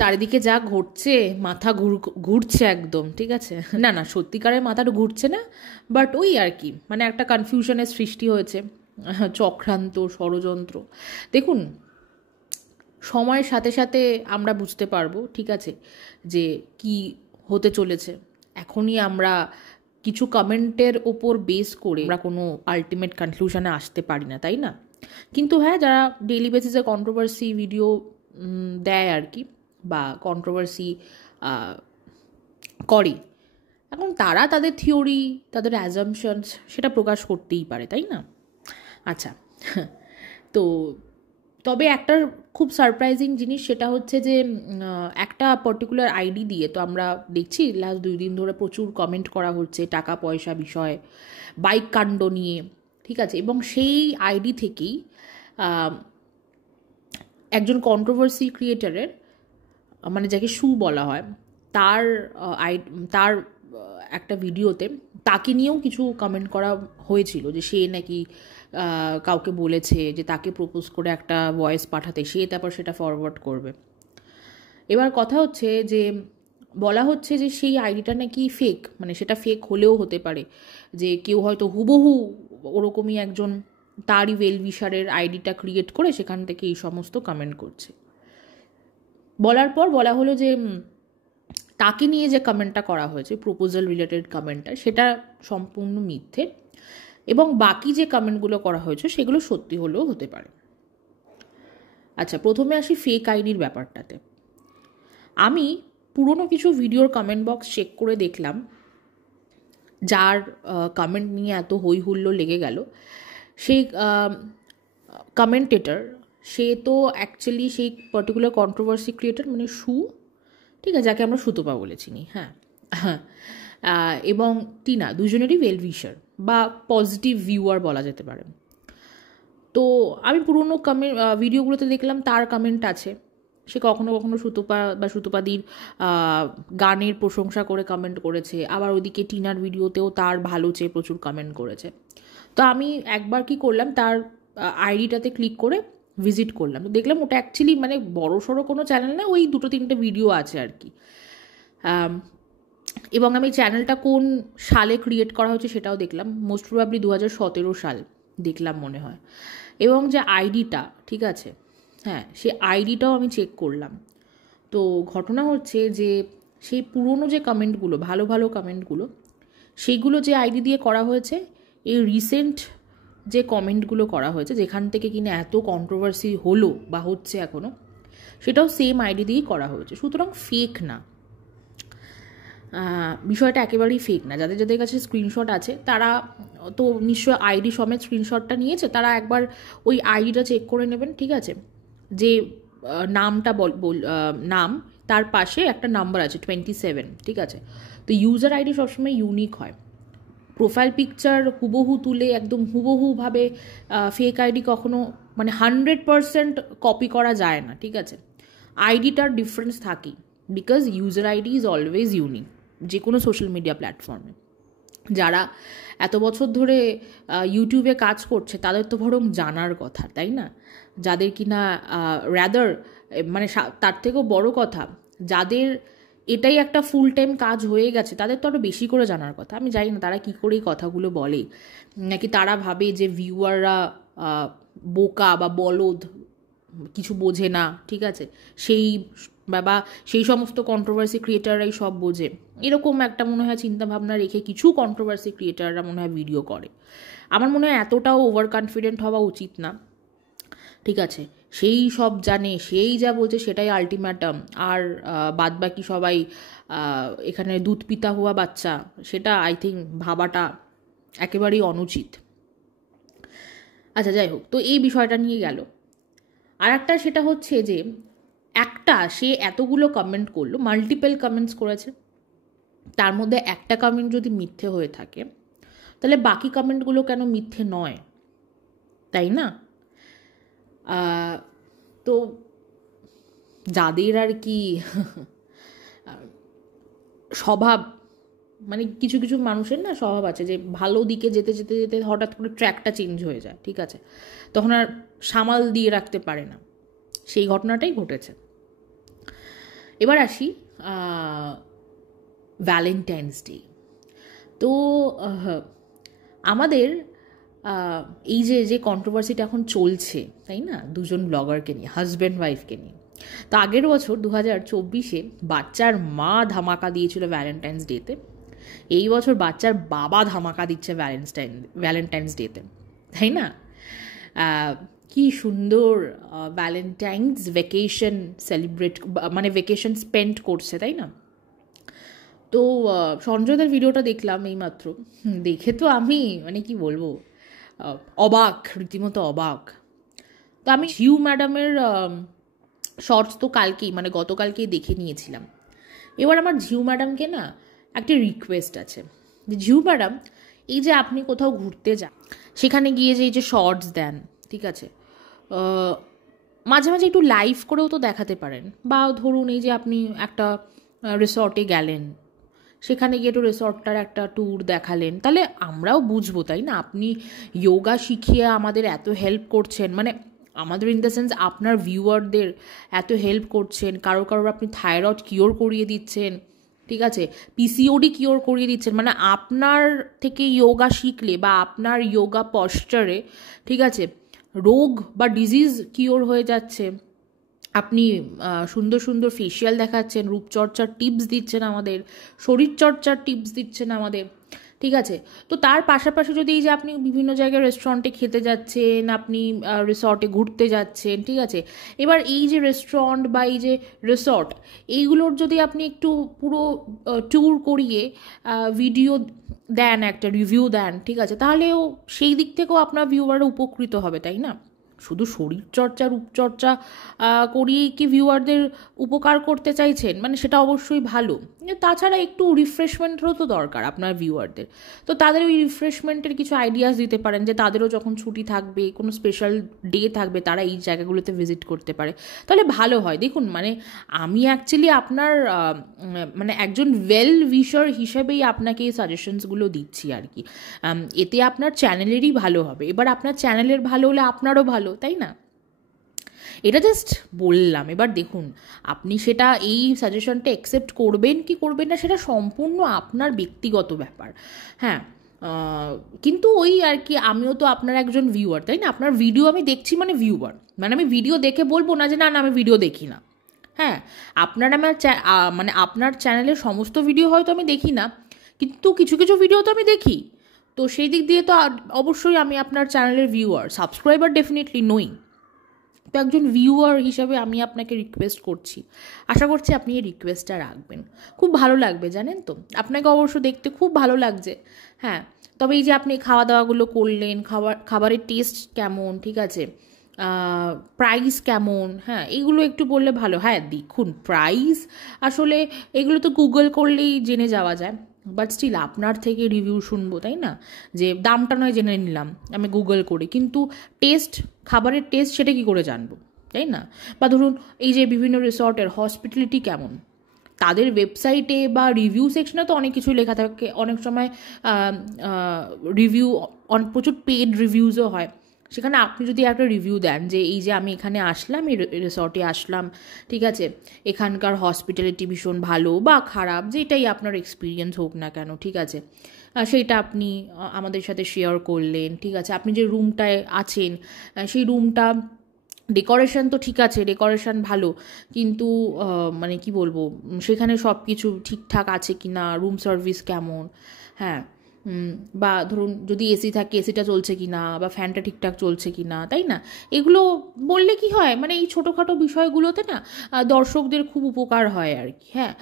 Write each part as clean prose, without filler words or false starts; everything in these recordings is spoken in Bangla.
চারিদিকে যা ঘটছে মাথা ঘুরছে একদম, ঠিক আছে। না না, সত্যিকারের মাথাটা ঘুরছে না, বাট ওই আর কি, মানে একটা কনফিউশনের সৃষ্টি হয়েছে, চক্রান্ত ষড়যন্ত্র। দেখুন, সময়ের সাথে সাথে আমরা বুঝতে পারবো, ঠিক আছে, যে কি হতে চলেছে। এখনই আমরা কিছু কমেন্টের ওপর বেস করে আমরা কোনো আলটিমেট কনক্লুশনে আসতে পারি না, তাই না? কিন্তু হ্যাঁ, যারা ডেইলি বেসিসে কন্ট্রোভার্সি ভিডিও দেয় আর কি, বা কন্ট্রোভার্সি করে, এখন তারা তাদের থিওরি, তাদের অ্যাজাম্পশনস সেটা প্রকাশ করতেই পারে, তাই না? আচ্ছা, তো তবে একটা খুব সারপ্রাইজিং জিনিস সেটা হচ্ছে যে একটা পার্টিকুলার আইডি দিয়ে তো আমরা দেখছি লাস্ট 2 দিন ধরে প্রচুর কমেন্ট করা হচ্ছে টাকা পয়সা বিষয়, বাইক কাণ্ড নিয়ে, ঠিক আছে। এবং সেই আইডি থেকেই একজন কন্ট্রোভার্সি ক্রিয়েটারের, মানে যাকে শু বলা হয়, তার তার একটা ভিডিওতে তাকে নিয়েও কিছু কমেন্ট করা হয়েছিল যে সে নাকি কাউকে বলেছে যে তাকে প্রপোজ করে একটা ভয়েস পাঠাতে, সে তারপর সেটা ফরওয়ার্ড করবে। এবার কথা হচ্ছে যে বলা হচ্ছে যে সেই আইডিটা নাকি ফেক, মানে সেটা ফেক হলেও হতে পারে যে কেউ হয়তো হুবহু ওরকমই একজন তারই ওয়েল উইশারের আইডিটা ক্রিয়েট করে সেখান থেকে এই সমস্ত কমেন্ট করছে। বলার পর বলা হলো যে তাকে নিয়ে যে কমেন্টটা করা হয়েছে, প্রপোজাল রিলেটেড কমেন্টটা, সেটা সম্পূর্ণ মিথ্যে, এবং বাকি যে কমেন্টগুলো করা হয়েছে সেগুলো সত্যি হলেও হতে পারে। আচ্ছা, প্রথমে আসি ফেক আইডির ব্যাপারটাতে। আমি পুরনো কিছু ভিডিওর কমেন্ট বক্স চেক করে দেখলাম, যার কমেন্ট নিয়ে এত হই হুল্লোড় লেগে গেল, সেই কমেন্টেটর, সে তো অ্যাকচুয়ালি সেই পার্টিকুলার কন্ট্রোভার্সি ক্রিয়েটার, মানে শু, ঠিক আছে, যাকে আমরা সুতপা বলেছিনি, হ্যাঁ, এবং টিনা, দুজনেরই ওয়েল উইশার বা পজিটিভ ভিউয়ার বলা যেতে পারে। তো আমি পুরনো ভিডিওগুলোতে দেখলাম তার কমেন্ট আছে, সে কখনো কখনো সুতপা বা সুতপাদির গানের প্রশংসা করে কমেন্ট করেছে, আবার ওইদিকে টিনার ভিডিওতেও তার ভালো চেয়ে প্রচুর কমেন্ট করেছে। তো আমি একবার কি করলাম, তার আইডিটাতে ক্লিক করে ভিজিট করলাম, তো দেখলাম ওটা অ্যাকচুয়ালি মানে বড় সড়ো কোনো চ্যানেল না, ওই 2-3টে ভিডিও আছে আর কি। এবং আমি চ্যানেলটা কোন সালে ক্রিয়েট করা হয়েছে সেটাও দেখলাম, মোস্ট প্রবাবলি 2017 সাল দেখলাম মনে হয়। এবং যে আইডিটা, ঠিক আছে, হ্যাঁ, সে আইডিটাও আমি চেক করলাম। তো ঘটনা হচ্ছে যে সেই পুরনো যে কমেন্টগুলো, ভালো ভালো কমেন্টগুলো, সেইগুলো যে আইডি দিয়ে করা হয়েছে, এই রিসেন্ট যে কমেন্টগুলো করা হয়েছে যেখান থেকে কিনা এত কন্ট্রোভার্সি হলো বা হচ্ছে এখনও, সেটাও সেম আইডি দিয়েই করা হয়েছে। সুতরাং ফেক না, বিষয়টা একেবারেই ফেক না। যাদের যাদের কাছে স্ক্রিনশট আছে তারা তো নিশ্চয়ই আইডি সমেত স্ক্রিনশটটা নিয়েছে, তারা একবার ওই আইডিটা চেক করে নেবেন, ঠিক আছে। যে নামটা নাম, তার পাশে একটা নাম্বার আছে 27, ঠিক আছে। তো ইউজার আইডি সবসময় ইউনিক হয়, প্রোফাইল পিকচার হুবহু তুলে একদম হুবহুভাবে ফেক আইডি কখনো মানে 100% কপি করা যায় না, ঠিক আছে। আইডিটার ডিফারেন্স থাকেই, because user ID is always unique যে কোনো সোশ্যাল মিডিয়া প্ল্যাটফর্মে। যারা এত বছর ধরে ইউটিউবে কাজ করছে তাদের তো বরং জানার কথা, তাই না? যাদের কিনা র্যাদার, মানে তার থেকেও বড় কথা, যাদের এটাই একটা ফুল টাইম কাজ হয়ে গেছে তাদের তো আরও বেশি করে জানার কথা। আমি জানি না তারা কী করে এই কথাগুলো বলে, নাকি তারা ভাবে যে ভিউয়াররা বোকা বা বলদ, কিছু বোঝে না, ঠিক আছে, সেই বা সেই সমস্ত কন্ট্রোভার্সি ক্রিয়েটাররাই সব বোঝে, এরকম একটা মনে হয় চিন্তাভাবনা রেখে কিছু কন্ট্রোভার্সি ক্রিয়েটাররা মনে হয় ভিডিও করে। আমার মনে হয় এতটাও ওভার কনফিডেন্ট হওয়া উচিত না, ঠিক আছে। সেই সব জানে, সেই যা বলছে সেটাই আলটিমেটাম, আর বাদবাকি সবাই এখানে দুধ পিতা হওয়া বাচ্চা, সেটা আই থিঙ্ক ভাবাটা একেবারেই অনুচিত। আচ্ছা, যাই হোক, তো এই বিষয়টা নিয়ে গেল। আর একটা সেটা হচ্ছে যে একটা সে এতগুলো কমেন্ট করলো, মাল্টিপল কমেন্টস করেছে, তার মধ্যে একটা কমেন্ট যদি মিথ্যে হয়ে থাকে তাহলে বাকি কমেন্টগুলো কেন মিথ্যে নয়, তাই না? তো যাদের আর কি স্বভাব, মানে কিছু কিছু মানুষের না স্বভাব আছে যে ভালো দিকে যেতে যেতে যেতে হঠাৎ করে ট্র্যাকটা চেঞ্জ হয়ে যায়, ঠিক আছে, তখন আর সামাল দিয়ে রাখতে পারে না, সেই ঘটনাটাই ঘটেছে। এবার আসি ভ্যালেন্টাইন্স ডে। তো আমাদের এই যে কন্ট্রোভার্সিটা এখন চলছে, তাই না, দুজন ব্লগারকে নিয়ে, হাজব্যান্ড ওয়াইফকে নিয়ে। তো আগের বছর 2024-এ বাচ্চার মা ধামাকা দিয়েছিল ভ্যালেন্টাইন্স ডেতে, এই বছর বাচ্চার বাবা ধামাকা দিচ্ছে ভ্যালেন্টাইন্স ডেতে, তাই না? কি সুন্দর ভ্যালেন্টাইন্স ভ্যাকেশন সেলিব্রেট, মানে ভ্যাকেশন স্পেন্ড করছে, তাই না? তো সঞ্জয়দের ভিডিওটা দেখলাম এইমাত্র, দেখে তো আমি মানে কি বলবো, অবাক, রীতিমতো অবাক। তো আমি ঝিউ ম্যাডামের শর্টস তো কালকেই, মানে গতকালকেই দেখে নিয়েছিলাম। এবার আমার ঝিউ ম্যাডামকে না একটা রিকোয়েস্ট আছে, যে ঝিউ ম্যাডাম, এই যে আপনি কোথাও ঘুরতে যান, সেখানে গিয়ে যে এই যে শর্টস দেন, ঠিক আছে, মাঝে মাঝে একটু লাইভ করেও তো দেখাতে পারেন। বা ধরুন এই যে আপনি একটা রিসর্টে গেলেন, সেখানে গিয়ে একটু রিসর্টটার একটা ট্যুর দেখালেন, তাহলে আমরাও বুঝবো, তাই না? আপনি যোগা শিখিয়ে আমাদের এত হেল্প করছেন, মানে আমাদের ইন দ্য সেন্স আপনার ভিউয়ারদের এত হেল্প করছেন, কারোর আপনি থাইরয়েড কিওর করিয়ে দিচ্ছেন, ঠিক আছে, পিসিওডি কিওর করিয়ে দিচ্ছেন, মানে আপনার থেকে যোগা শিখলে বা আপনার যোগা পশ্চারে, ঠিক আছে, রোগ বা ডিজিজ কিওর হয়ে যাচ্ছে। আপনি সুন্দর সুন্দর ফেসিয়াল দেখাচ্ছেন, রূপচর্চার টিপস দিচ্ছেন আমাদের, শরীরচর্চার টিপস দিচ্ছেন আমাদের, ঠিক আছে। তো তার পাশাপাশি যদি এই যে আপনি বিভিন্ন জায়গায় রেস্টুরেন্টে খেতে যাচ্ছেন, আপনি রিসর্টে ঘুরতে যাচ্ছেন, ঠিক আছে, এবার এই যে রেস্টুরেন্ট বা এই যে রিসর্ট, এইগুলোর যদি আপনি একটু পুরো ট্যুর করিয়ে ভিডিও দেন, একটা রিভিউ দেন, ঠিক আছে, তাহলেও সেই দিক থেকেও আপনার ভিউয়াররা উপকৃত হবে, তাই না? শুধু শরীরচর্চা রূপচর্চা করিয়েই কি ভিউয়ারদের উপকার করতে চাইছেন? মানে সেটা অবশ্যই ভালো, তাছাড়া একটু রিফ্রেশমেন্টেরও তো দরকার আপনার ভিউয়ারদের। তো তাদের ওই রিফ্রেশমেন্টের কিছু আইডিয়াস দিতে পারেন, যে তাদেরও যখন ছুটি থাকবে, কোনো স্পেশাল ডে থাকবে, তারা এই জায়গাগুলোতে ভিজিট করতে পারে, তাহলে ভালো হয়। দেখুন, মানে আমি অ্যাকচুয়ালি আপনার মানে একজন ওয়েল উইশার হিসেবেই আপনাকে এই সাজেশনসগুলো দিচ্ছি আর কি। এতে আপনার চ্যানেলেরই ভালো হবে। এবার আপনার চ্যানেলের ভালো হলে আপনারও ভালো, তাই না? এটা জাস্ট বললাম। এবার দেখুন, আপনি সেটা এই সাজেশনটা অ্যাকসেপ্ট করবেন কি করবেন না, সেটা সম্পূর্ণ আপনার ব্যক্তিগত ব্যাপার। হ্যাঁ, কিন্তু ওই আর কি, আমিও তো আপনার একজন ভিউয়ার, তাই না? আপনার ভিডিও আমি দেখছি মানে ভিউয়ার, মানে আমি ভিডিও দেখে বলবো না যে না না আমি ভিডিও দেখি না। হ্যাঁ, মানে আপনার চ্যানেলের সমস্ত ভিডিও হয়তো আমি দেখি না, কিন্তু কিছু কিছু ভিডিও তো আমি দেখি। তো সেই দিক দিয়ে তো অবশ্যই আমি আপনার চ্যানেলের ভিউয়ার, সাবস্ক্রাইবার ডেফিনেটলি নই। তো একজন ভিউয়ার হিসাবে আমি আপনাকে রিকোয়েস্ট করছি, আশা করছি আপনি এই রিকোয়েস্টটা রাখবেন। খুব ভালো লাগবে, জানেন তো, আপনাকে অবশ্য দেখতে খুব ভালো লাগছে। হ্যাঁ, তবে এই যে আপনি খাওয়া দাওয়াগুলো করলেন, খাবারের টেস্ট কেমন, ঠিক আছে, প্রাইস কেমন, হ্যাঁ, এইগুলো একটু বললে ভালো। হ্যাঁ দেখুন, প্রাইস আসলে এগুলো তো গুগল করলেই জেনে যাওয়া যায়, বাট স্টিল আপনার থেকে রিভিউ শুনবো, তাই না? যে দামটা নয় জেনে নিলাম আমি গুগল করে, কিন্তু টেস্ট, খাবারের টেস্ট সেটা কী করে জানবো, তাই না? বা ধরুন এই যে বিভিন্ন রিসর্টের হসপিটালিটি কেমন, তাদের ওয়েবসাইটে বা রিভিউ সেকশনে তো অনেক কিছু লেখা থাকে, অনেক সময় রিভিউ, প্রচুর পেড রিভিউজও হয়, সেখানে আপনি যদি একটা রিভিউ দেন যে এই যে আমি এখানে আসলাম, এই রিসর্টে আসলাম, ঠিক আছে, এখানকার হসপিটালিটি ভীষণ ভালো বা খারাপ, যেটাই আপনার এক্সপিরিয়েন্স হোক না কেন, ঠিক আছে, সেইটা আপনি আমাদের সাথে শেয়ার করলেন, ঠিক আছে, আপনি যে রুমটায় আছেন সেই রুমটা ডেকোরেশন তো ঠিক আছে, ডেকোরেশন ভালো, কিন্তু মানে কি বলবো, সেখানে সব কিছু ঠিকঠাক আছে কি না, রুম সার্ভিস কেমন, হ্যাঁ, বা ধরুন যদি এসি থাকে এসিটা চলছে কি না, বা ফ্যানটা ঠিকঠাক চলছে কি না, তাই না? এগুলো বললে কি হয়, মানে এই ছোটোখাটো বিষয়গুলোতে না দর্শকদের খুব উপকার হয় আর কি। হ্যাঁ,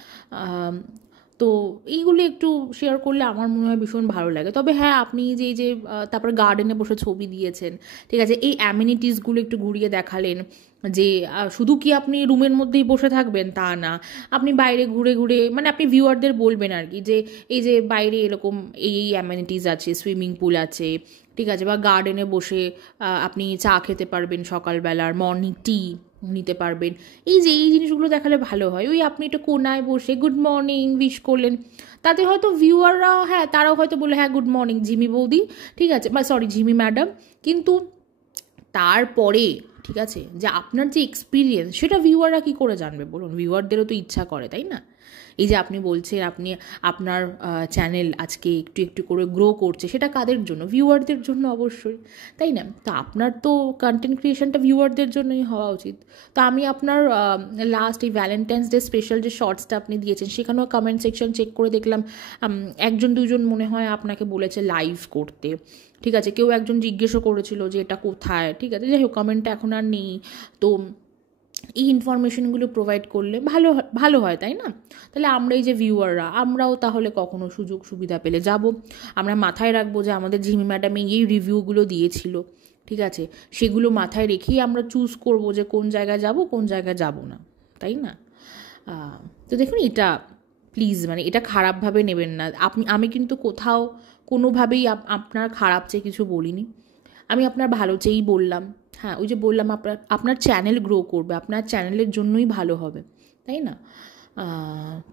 তো এইগুলো একটু শেয়ার করলে আমার মনে হয় ভীষণ ভালো লাগে। তবে হ্যাঁ, আপনি যে তারপরে গার্ডেনে বসে ছবি দিয়েছেন, ঠিক আছে, এই অ্যামিনিটিসগুলো একটু ঘুরিয়ে দেখালেন, যে শুধু কি আপনি রুমের মধ্যেই বসে থাকবেন তা না, আপনি বাইরে ঘুরে ঘুরে, মানে আপনি ভিউয়ারদের বলবেন আর কি, যে এই যে বাইরে এরকম এই অ্যামিনিটিস আছে, সুইমিং পুল আছে, ঠিক আছে, বা গার্ডেনে বসে আপনি চা খেতে পারবেন, সকালবেলার মর্নিং টি নিতে পারবেন। এই যে এই জিনিসগুলো দেখালে ভালো হয়। ওই আপনি একটা কোনায় বসে গুড মর্নিং উইশ করলেন, তাতে হয়তো ভিউয়াররা, হ্যাঁ, তারাও হয়তো বলে হ্যাঁ গুড মর্নিং ঝিমি বৌদি, ঠিক আছে, বা সরি ঝিমি ম্যাডাম, কিন্তু তারপরে ঠিক আছে, যে আপনার যে এক্সপিরিয়েন্স সেটা ভিউয়াররা কী করে জানবে বলুন? ভিউয়ারদেরও তো ইচ্ছা করে, তাই না? এই যে আপনি বলছেন আপনার চ্যানেল আজকে একটু একটু করে গ্রো করছে, সেটা কাদের জন্য? ভিউয়ারদের জন্য অবশ্যই, তাই না? তো আপনার তো কন্টেন্ট ক্রিয়েশনটা ভিউয়ারদের জন্যই হওয়া উচিত। তো আমি আপনার লাস্ট এই ভ্যালেন্টাইন্স ডে স্পেশাল যে শর্টসটা আপনি দিয়েছেন, সেখানেও কমেন্ট সেকশন চেক করে দেখলাম একজন দুজন মনে হয় আপনাকে বলেছে লাইভ করতে, ঠিক আছে? কেউ একজন জিজ্ঞেসও করেছিল যে এটা কোথায়, ঠিক আছে? যাই হোক, কমেন্টটা এখন আর নেই। তো এই ইনফরমেশনগুলো প্রোভাইড করলে ভালো হয়, তাই না? তাহলে আমরা এই যে ভিউয়াররা, আমরাও তাহলে কখনো সুযোগ সুবিধা পেলে যাব, আমরা মাথায় রাখবো যে আমাদের ঝিমি ম্যাডাম এই রিভিউগুলো দিয়েছিল, ঠিক আছে? সেগুলো মাথায় রেখেই আমরা চুজ করব যে কোন জায়গায় যাব, কোন জায়গায় যাব না, তাই না? তো দেখুন, এটা প্লিজ মানে এটা খারাপভাবে নেবেন না। আমি কিন্তু কোথাও কোনোভাবেই আপনার খারাপ চেয়ে কিছু বলিনি, আমি আপনার ভালো চেয়েই বললাম। হ্যাঁ, ওই যে বললাম আপনার চ্যানেল গ্রো করবে, আপনার চ্যানেলের জন্যই ভালো হবে, তাই না?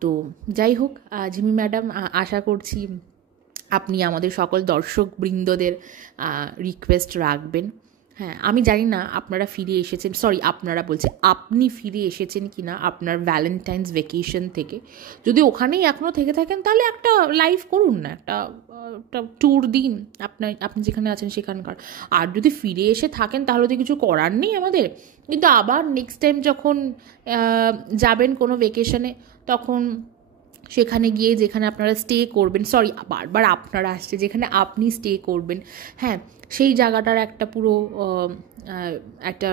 তো যাই হোক, ঝিমি ম্যাডাম, আশা করছি আপনি আমাদের সকল দর্শকবৃন্দদের রিকোয়েস্ট রাখবেন। হ্যাঁ, আমি জানি না আপনারা ফিরে এসেছেন, আপনারা বলছে আপনি ফিরে এসেছেন কি না আপনার ভ্যালেন্টাইন্স ভ্যাকেশন থেকে। যদি ওখানেই এখনও থেকে থাকেন তাহলে একটা লাইভ করুন না, একটা ট্যুর দিন আপনি যেখানে আছেন সেখানকার। আর যদি ফিরে এসে থাকেন তাহলে তো কিছু করার নেই আমাদের, কিন্তু আবার নেক্সট টাইম যখন যাবেন কোনো ভ্যাকেশনে, তখন সেখানে গিয়ে যেখানে আপনারা স্টে করবেন, বারবার আপনারা আসছে, যেখানে আপনি স্টে করবেন, হ্যাঁ, সেই জায়গাটার একটা পুরো একটা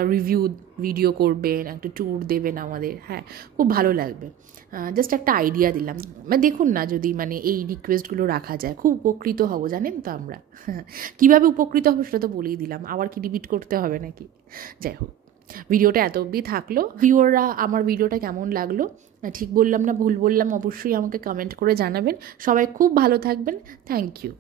ভিডিও করবেন, একটা ট্যুর দেবেন আমাদের। হ্যাঁ, খুব ভালো লাগবে। জাস্ট একটা আইডিয়া দিলাম, মানে দেখুন না, যদি মানে এই রিকোয়েস্টগুলো রাখা যায় খুব উপকৃত হব, জানেন তো আমরা। কীভাবে উপকৃত হবো সেটা তো বলেই দিলাম, আবার কি রিপিট করতে হবে নাকি? যাই হোক, ভিডিওটা এত অবধি থাকলো। ভিউয়াররা, আমার ভিডিওটা কেমন লাগলো, ঠিক বললাম না ভুল বললাম, অবশ্যই আমাকে কমেন্ট করে জানাবেন। সবাই খুব ভালো থাকবেন। Thank you.